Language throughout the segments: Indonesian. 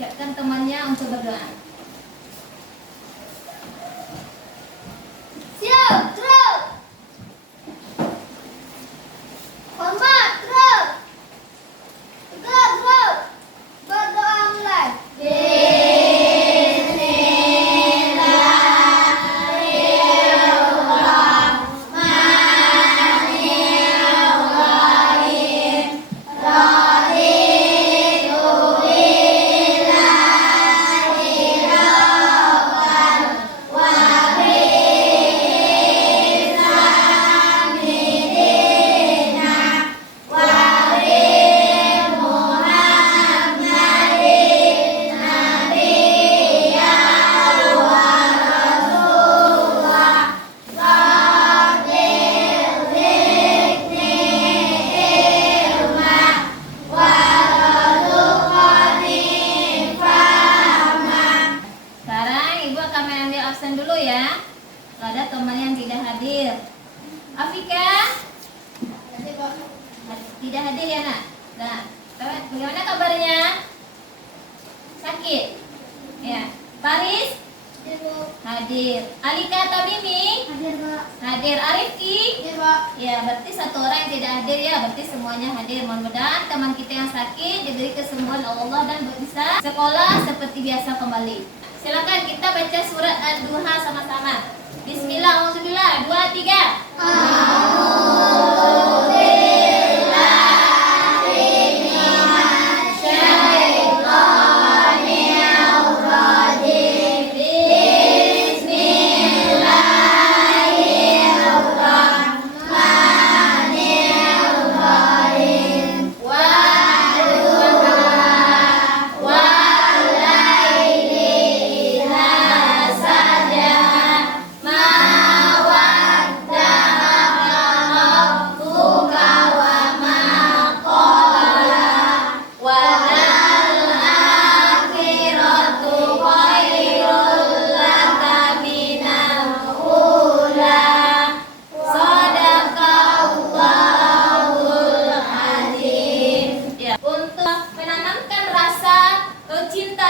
Siapkan temannya untuk berdoa. Siap, gerak. Hormat, gerak. Gerak, gerak. Berdoa mulai. Sekarang Ibu akan mengambil absen dulu ya. Kalau ada teman yang tidak hadir. Afika? Tidak hadir ya nak? Nah, bagaimana kabarnya? Sakit? Ya. Paris? Hadir. Alika Tabimi? Hadir, Pak. Hadir. Arifki? Hadir, Pak. Ya, berarti satu orang yang tidak hadir ya, berarti semuanya hadir. Mudah-mudahan teman kita yang sakit diberi kesembuhan Allah dan bisa sekolah seperti biasa kembali. Silakan kita baca surat Ad-Duha sama-sama. Bismillah, auzubillah, 2, 3.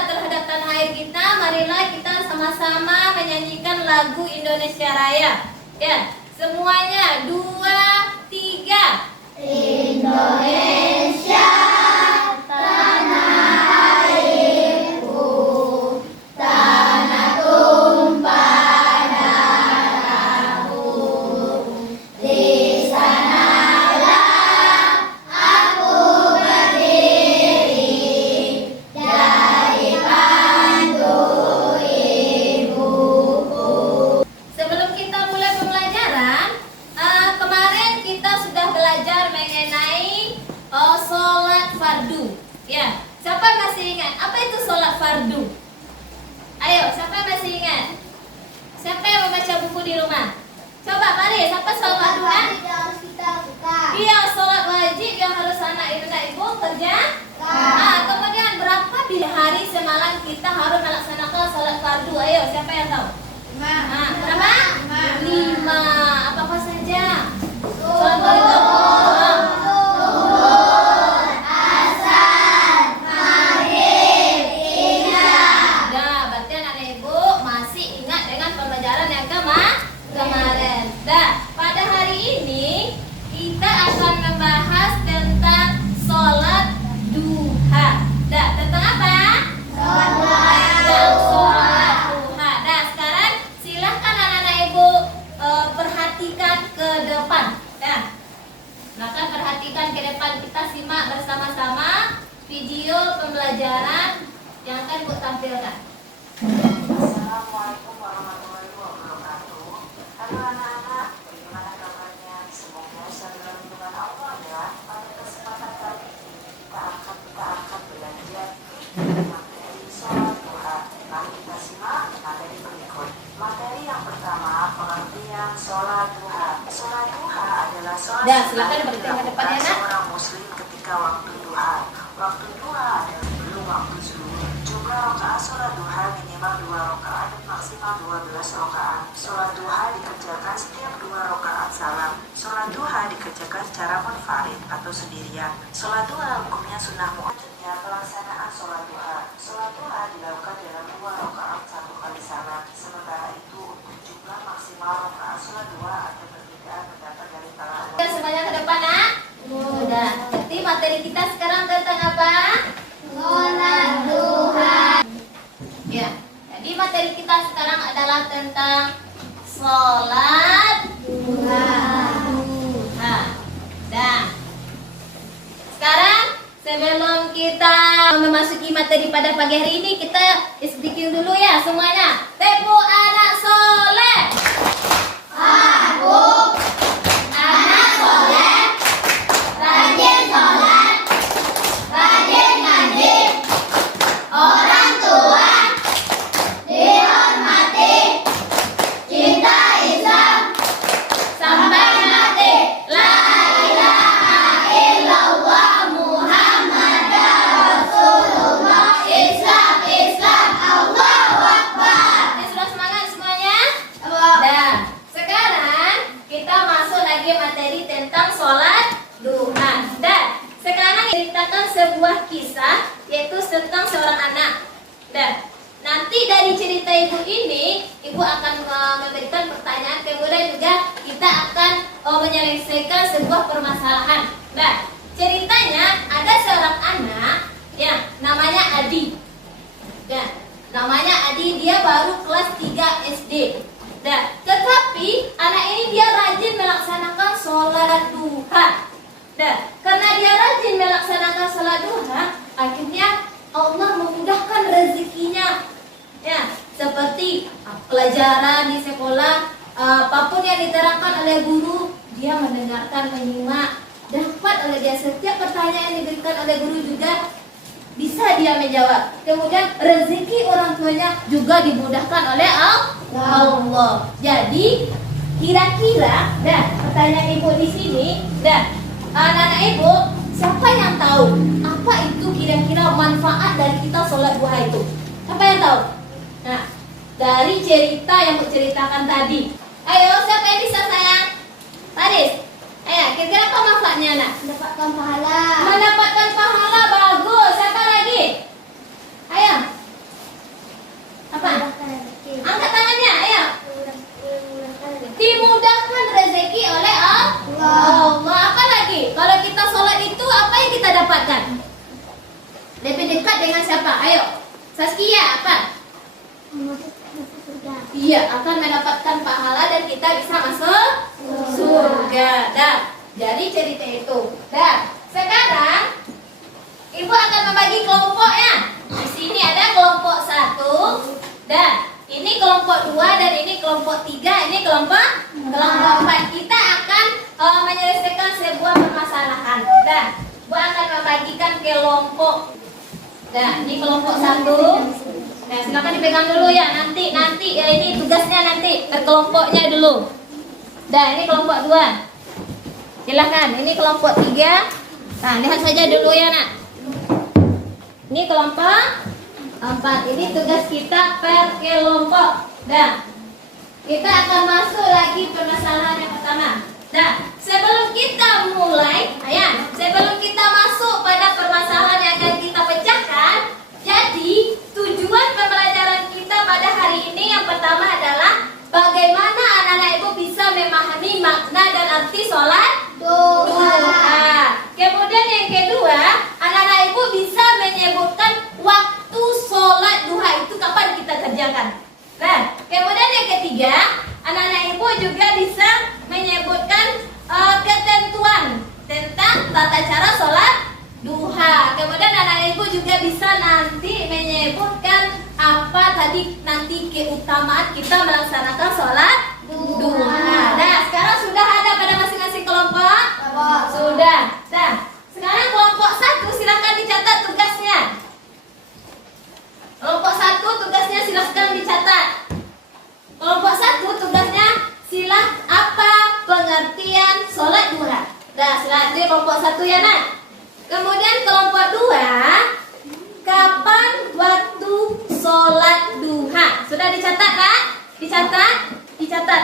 Terhadap tanah air kita, marilah kita sama-sama menyanyikan lagu Indonesia Raya. Ya, semuanya 2, 3. Indonesia, tanah airku, tanah tumpah darahku. Di sanalah aku berdiri dari pandu ibuku. Sebelum kita mulai pembelajaran, kemarin kita sudah belajar mengenai sholat fardu. Ya, siapa yang masih ingat apa itu sholat fardu? Ayo, siapa yang masih ingat? Siapa yang membaca buku di rumah? Coba mari, siapa sholat fardu kan? Harus kita buka. Iya, sholat wajib yang harus anak ibu kerja. Kemudian berapa hari semalam kita harus melaksanakan sholat fardu? Ayo, siapa yang tahu? Berapa? 5. Apa saja? Sholat fardu. Dah, berarti anak ibu masih ingat dengan pembelajaran yang kemarin. Dah, pada hari ini kita akan membahas tentang sholat duha. Dah, tentang apa? Tentang sholat duha. Dah, sekarang silahkan anak-anak ibu perhatikan ke depan. Dah, maka perhatikan ke depan, kita simak bersama-sama video pembelajaran yang akan ibu tampilkan. Assalamualaikum warahmatullahi wabarakatuh. Halo anak-anak, bagaimana kabarnya? Semoga dalam lindungan Allah ya. Pada kesempatan kali ini kita akan belajar materi sholat duha. Mari kita simak materi berikut. Materi yang pertama, pengertian sholat duha. Sholat duha adalah sholat Dah, silakan berhenti ke depan ya, Nak. seorang muslim ketika waktu duha. Waktu duha adalah sebelum waktu zuhur. Jumlah rakaat sholat duha minimal 2 rakaat dan maksimal 12 rakaat. Sholat duha dikerjakan setiap 2 rakaat salam. Sholat duha dikerjakan secara munfarid atau sendirian. Sholat duha hukumnya sunnah muakkad. Pelaksanaan sholat duha. Sholat duha materi kita sekarang tentang apa? Sholat duha. Ya, jadi materi kita sekarang adalah tentang sholat duha. Nah, sekarang sebelum kita memasuki materi pada pagi hari ini, kita speaking dulu ya semuanya. Tepuk anak soleh. Aku anak soleh, rajin sholat, rajin ngaji, orang tua dihormati, cinta Islam sampai mati. La ilaha illallah Muhammadar Rasulullah. Islam, Islam, Allahu Akbar. Ini sudah semangat semuanya? Allah. Nah, sekarang kita masuk lagi materi tentang sholat duha. Dan sekarang ceritakan sebuah kisah, yaitu tentang seorang anak. Dan nanti dari cerita ibu ini, ibu akan memberikan pertanyaan, kemudian juga kita akan menyelesaikan sebuah permasalahan. Nah, ceritanya ada seorang anak yang namanya Adi. Dan namanya Adi, dia baru kelas 3 SD. Dan tetapi anak ini dia rajin melaksanakan sholat duha. Dan karena dia rajin melaksanakan sholat duha, akhirnya Allah memudahkan rezekinya. Ya, seperti pelajaran di sekolah, apapun yang diterangkan oleh guru, dia mendengarkan, menyimak, dapat oleh dia setiap pertanyaan yang diberikan oleh guru juga bisa dia menjawab. Kemudian rezeki orang tuanya juga dimudahkan oleh Allah. Jadi kira-kira, dan pertanyaan ibu di sini, dan anak-anak ibu, siapa yang tahu apa itu kira-kira manfaat dari kita sholat duha itu? Siapa yang tahu? Nah, dari cerita yang ibu ceritakan tadi. Ayo, siapa yang bisa sayang? Faris. Ayo, kira-kira apa manfaatnya nak? Mendapatkan pahala. Mendapatkan pahala, bagus. Siapa lagi? Ayo. Apa? Angkat tangannya, ayo. Dimudahkan rezeki oleh Allah. Apa lagi? Kalau kita sholat itu apa yang kita dapatkan? Lebih dekat dengan siapa? Ayo. Saskia, apa? Iya, akan mendapatkan pahala dan kita bisa masuk surga. Dah, jadi cerita itu. Dah, sekarang ibu akan membagi kelompoknya. Di sini ada kelompok 1, dan ini kelompok 2, dan ini kelompok 3, ini kelompok 4. Kita akan menyelesaikan sebuah permasalahan. Dan ibu akan membagikan kelompok. Dan ini kelompok 1. Nah, silakan dipegang dulu ya. Nanti ya, ini tugasnya nanti kelompoknya dulu. Dan ini kelompok 2. Silakan. Ini kelompok 3. Nah, lihat saja dulu ya, nak. Ini kelompok 4. Ini tugas kita per kelompok. Dan kita akan masuk lagi permasalahan yang pertama. Nah, sebelum kita mulai, sebelum kita masuk pada permasalahan yang akan kita pecahkan, jadi tujuan pembelajaran kita pada hari ini yang pertama adalah bagaimana anak-anak ibu bisa memahami makna dan arti sholat duha. Kemudian yang kedua, anak-anak ibu bisa menyebutkan waktu sholat duha itu kapan kita kerjakan. Nah, kemudian yang ketiga, anak-anak ibu juga bisa menyebutkan ketentuan tentang tata cara sholat duha. Kemudian anak ibu juga bisa nanti menyebutkan apa tadi nanti keutamaan kita melaksanakan sholat duha. Nah, sekarang sudah ada pada masing-masing kelompok? Sudah. Nah, sekarang kelompok 1 silakan dicatat tugasnya. Kelompok 1 tugasnya silakan dicatat. Kelompok 1 tugasnya apa pengertian sholat duha. Nah, selanjutnya kelompok 1 ya nak. Kemudian kelompok 2, kapan waktu sholat duha? Sudah dicatat nak? Dicatat.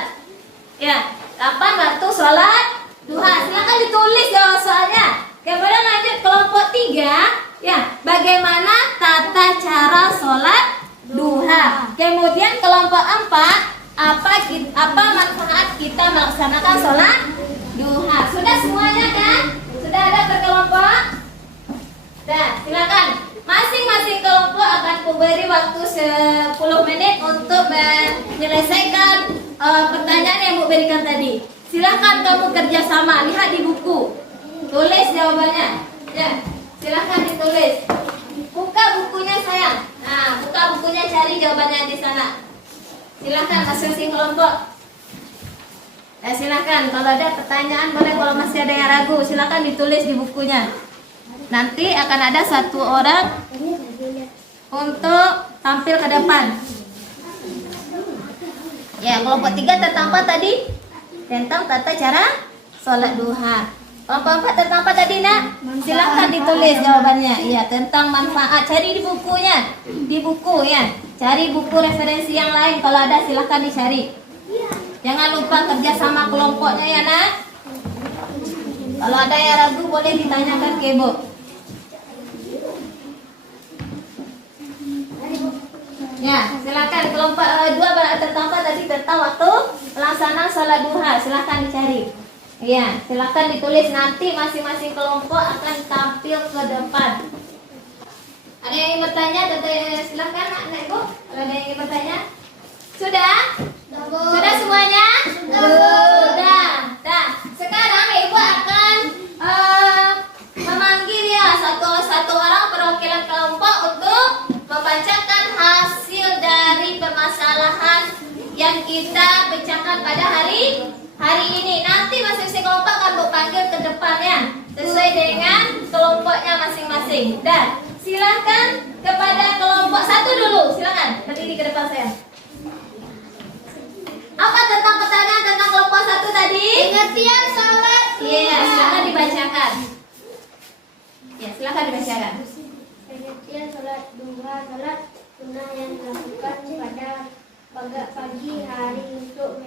Ya, kapan waktu sholat duha? Silakan ditulis ya soalnya. Kemudian lanjut kelompok 3, ya, bagaimana tata cara sholat duha. Kemudian kelompok 4, apa manfaat kita melaksanakan sholat duha. Sudah semuanya kan? Sudah ada per kelompok? Dah, silakan. Masing-masing kelompok akan kuberi waktu 10 menit untuk menyelesaikan pertanyaan yang Bu berikan tadi. Silakan kamu kerjasama, lihat di buku. Tulis jawabannya. Ya, silakan ditulis. Buka bukunya sayang. Nah, buka bukunya, cari jawabannya di sana. Silakan masing-masing kelompok. Ya, silakan. Kalau ada pertanyaan boleh, kalau masih ada yang ragu silakan ditulis di bukunya. Nanti akan ada satu orang untuk tampil ke depan. Ya, kelompok 3 tentang apa tadi? Tentang tata cara sholat duha. Kelompok 4 tentang apa tadi, Nak? Silakan ditulis jawabannya. Iya, tentang manfaat. Cari di bukunya. Di buku ya. Cari buku referensi yang lain. Kalau ada silakan dicari. Jangan lupa kerja sama kelompoknya ya, Nak. Kalau ada yang ragu boleh ditanyakan ke Ibu. Ya, silakan kelompok 2 tentang apa tadi? Tentang waktu pelaksanaan sholat duha. Silakan dicari. Iya, silakan ditulis, nanti masing-masing kelompok akan tampil ke depan. Ada yang ingin bertanya? Silakan, Nak Ibu. Kalau ada yang ingin bertanya, sudah? Sudah semuanya? Sudah. Nah, sekarang Ibu akan memanggil ya satu orang perwakilan kelompok untuk membacakan hasil dari permasalahan yang kita pecahkan pada hari ini. Nanti masing-masing kelompok akan berpanggil ke depannya sesuai dengan kelompoknya masing-masing. Dan silakan kepada kelompok 1 dulu. Silakan berdiri ke depan saya. Apa tentang pertanyaan tentang kelompok 1 tadi? Pengertian sholat. Iya, silakan dibacakan. Ya, silakan dibacakan. Pengertian sholat duha, sholat sunnah yang dilakukan pada pagi hari untuk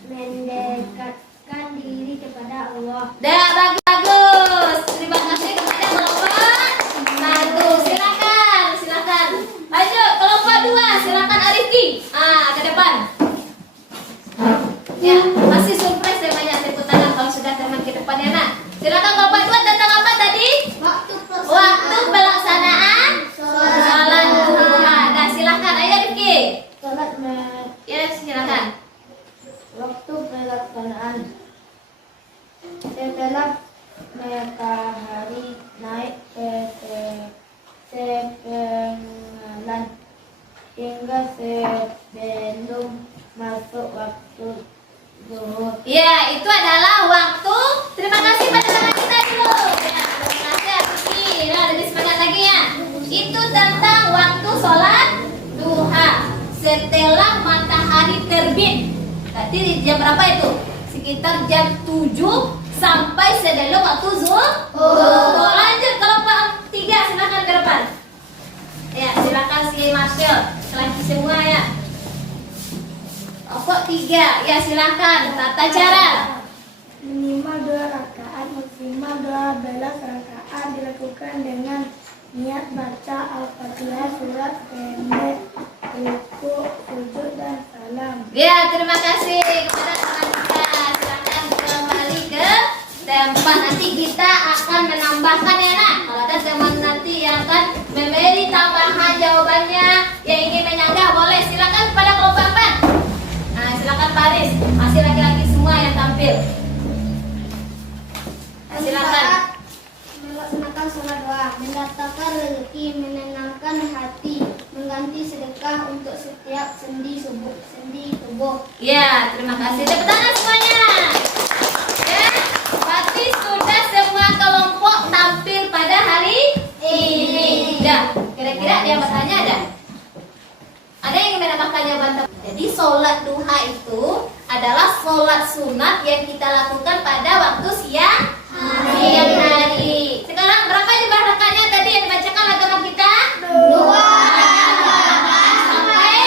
mendekatkan diri kepada Allah. Dah, bagus. Terima kasih kepada kelompok 1. Silakan. Lanjut kelompok 2. Silakan Arifki. Ke depan. Ya, masih surprise ya, banyak tepuk tangan kalau sudah teman ke depan ya, Nak. Silakan kelompok 2 tentang apa tadi? Waktu pelaksanaan sholat duha. Nah, silakan ayo Arifki. Ya, silakan. Waktu pelaksanaan setelah matahari naik ke setengah hingga sebelum masuk waktu zuhur. Ya, itu adalah waktu. Terima kasih pada teman kita dulu. Ya, terima kasih Arifki. Nah, lebih semangat lagi ya. Itu tentang waktu sholat duha setelah matahari terbit. Berarti jam berapa itu? Sekitar jam 7 sampai sebelum waktu zuhur. Lanjut kelompok 3, silakan ke depan. Ya, silakan si Marcel. Lagi semua ya. Kelompok 3, ya silakan. Tata cara. Minimal 2 rakaat, maksimal 12 rakaat dilakukan dengan niat baca Al-Fatihah, surat pendek, ruku, sujud dan salam. Ya, terima kasih kepada teman kita. Silakan kembali ke tempat. Nanti kita akan menambahkan ya, Nak. Kalau ada teman nanti yang akan memberi tambahan jawabannya yang ingin menyanggah, boleh silakan kepada kelompok 4. Nah, silakan Paris. Masih laki-laki semua yang tampil. Nah, silakan. Melaksanakan sholat doa, mendatangkan rezeki, menenangkan hati, mengganti sedekah untuk setiap sendi tubuh. Ya, terima kasih. Tepuk tangan semuanya. Ya, berarti sudah semua kelompok tampil pada hari ini. Ya, kira-kira ada yang bertanya ada? Ada yang ingin menambahkan jawaban? Jadi sholat duha itu adalah sholat sunat yang kita lakukan pada waktu siang hari. Sekarang berapa jumlah rakaatnya tadi yang dibacakan agama kita? 2. Sampai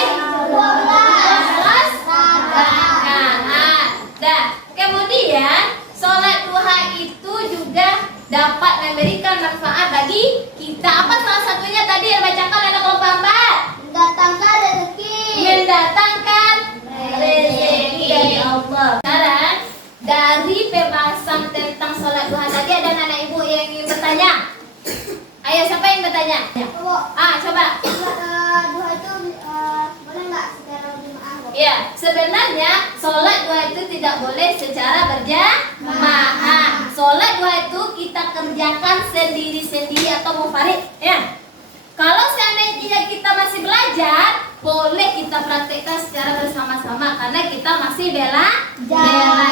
12 rakaat. Dan kemudian sholat duha itu juga dapat memberikan manfaat bagi kita. Apa salah satunya tadi yang dibacakan ada kelompok 4? Mendatangkan rezeki. Mendatangkan rezeki dari Allah. Sekarang dari pembahasan tentang sholat duha tadi ada anak ibu yang ingin bertanya. siapa yang bertanya? Coba. Sholat duha itu boleh nggak secara berjamaah? Ya, sebenarnya sholat duha itu tidak boleh secara berjamaah. Sholat duha itu kita kerjakan sendiri-sendiri atau munfarid, ya. Kalau seandainya kita masih belajar, boleh kita praktekkan secara bersama-sama karena kita masih belajar.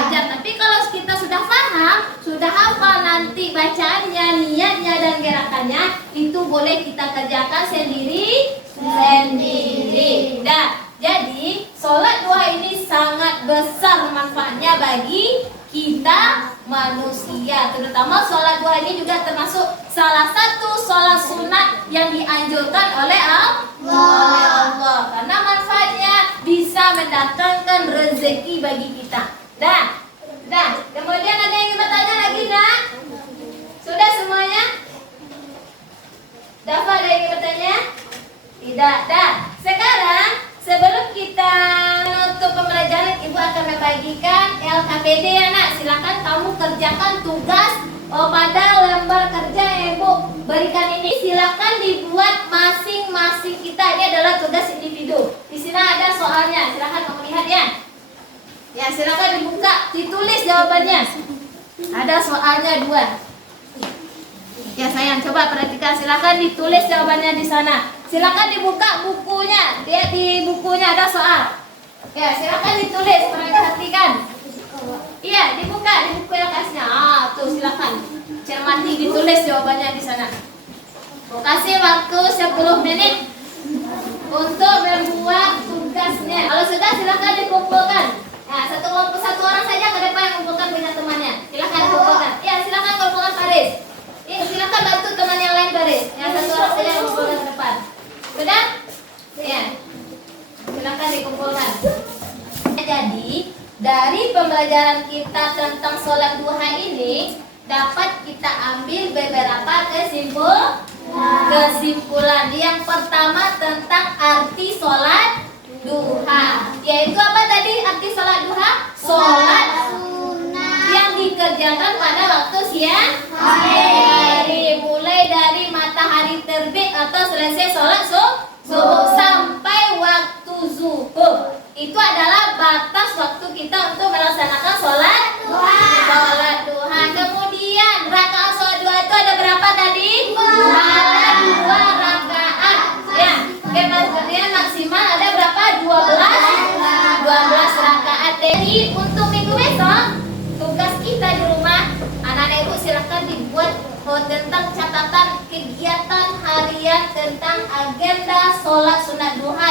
Tapi kalau kita sudah paham, sudah hafal nanti bacaannya, niatnya dan gerakannya, itu boleh kita kerjakan sendiri. Nah, jadi sholat duha ini sangat besar manfaatnya bagi kita manusia, terutama sholat duha ini juga termasuk salah satu sholat sunat yang dianjurkan oleh Allah, karena manfaatnya bisa mendatangkan rezeki bagi kita. Kemudian ada yang ingin bertanya lagi, nak? Sudah semuanya? Dafa, ada yang ingin bertanya? Tidak. Sekarang sebelum kita menutup pembelajaran, Ibu akan membagikan LKPD ya, nak. Silakan kamu kerjakan tugas pada lembar kerja yang Ibu berikan ini. Silakan dibuat masing-masing kita. Ini adalah tugas individu. Di sini ada soalnya. Silakan kamu lihat ya. Ya, silakan dibuka, ditulis jawabannya. Ada soalnya 2. Ya sayang, coba perhatikan. Silakan ditulis jawabannya di sana. Silakan dibuka bukunya. Lihat di bukunya ada soal. Ya, silakan ditulis, perhatikan. Iya, dibuka di buku yang kasihnya. Tuh silakan. Cermati, ditulis jawabannya di sana. Kasih waktu 10 menit untuk membuat tugasnya. Kalau sudah, silakan dikumpulkan. Nah, satu orang saja ke depan yang mengumpulkan punya temannya. Silakan kumpulkan. Ya, silakan kumpulkan baris. Silakan bantu teman yang lain baris. Ya, satu orang saja yang mengumpulkan ke depan. Sudah? Ya. Silakan dikumpulkan. Jadi, dari pembelajaran kita tentang sholat duha ini dapat kita ambil beberapa kesimpulan. Yang pertama tentang arti sholat duha, yaitu apa tadi arti sholat duha? Sholat yang dikerjakan pada waktu siang hari, mulai dari matahari terbit atau selesai sholat subuh sampai waktu zuhur. Itu adalah batas waktu kita untuk melaksanakan sholat duha. Kemudian rakaat sholat duha itu ada berapa tadi? Ada 2 rakaat. Ya, kemudian maksimal ada berapa? 12 rakaat. Jadi untuk minggu besok tugas kita di rumah, anak-anak ibu silakan dibuat tentang catatan kegiatan harian tentang agenda sholat sunat duha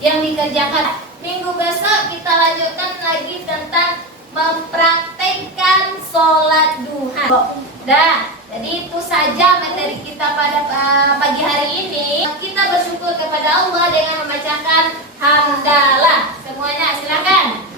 yang dikerjakan. Minggu besok kita lanjutkan lagi tentang mempraktekkan sholat duha. Jadi itu saja materi kita pada pagi hari ini. Kita bersyukur kepada Allah dengan membacakan hamdalah. Semuanya silakan.